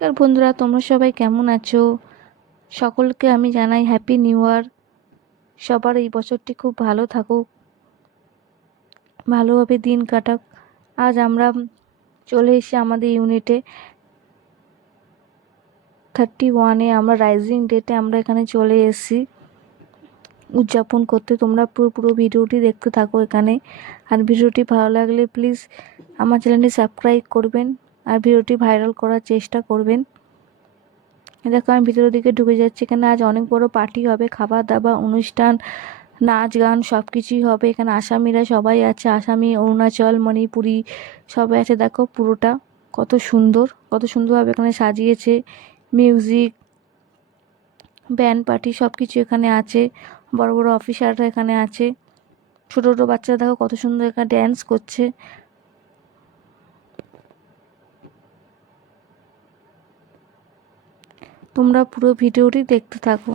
নমস্কার বন্ধুরা, তোমরা সবাই কেমন আছো? সকলকে আমি জানাই হ্যাপি নিউ ইয়ার। সবার এই বছরটি খুব ভালো থাকুক, ভালোভাবে দিন কাটাক। আজ আমরা চলে এসেছি আমাদের ইউনিটে 31-এ। আমরা রাইজিং ডেতে আমরা এখানে চলে এসেছি উদযাপন করতে। তোমরা পুরো ভিডিওটি দেখতে থাকো এখানে। আর ভিডিওটি ভালো লাগলে প্লিজ আমার চ্যানেলটি সাবস্ক্রাইব করবেন আর ভিডিওটি ভাইরাল করার চেষ্টা করবেন। দেখো আমি ভিতরের দিকে ঢুকে যাচ্ছি। এখানে আজ অনেক বড় পার্টি হবে, খাবার দাবার অনুষ্ঠান, নাচ গান সব কিছুই হবে। এখানে আসামিরা সবাই আছে, আসামি, অরুণাচল, মণিপুরি সবাই আছে। দেখো পুরোটা কত সুন্দরভাবে এখানে সাজিয়েছে। মিউজিক, ব্যান্ড পার্টি সব কিছু এখানে আছে। বড় বড় অফিসাররা এখানে আছে। ছোট ছোট বাচ্চারা দেখো কত সুন্দর এখানে ড্যান্স করছে। তোমরা পুরো ভিডিওটি দেখতে থাকো।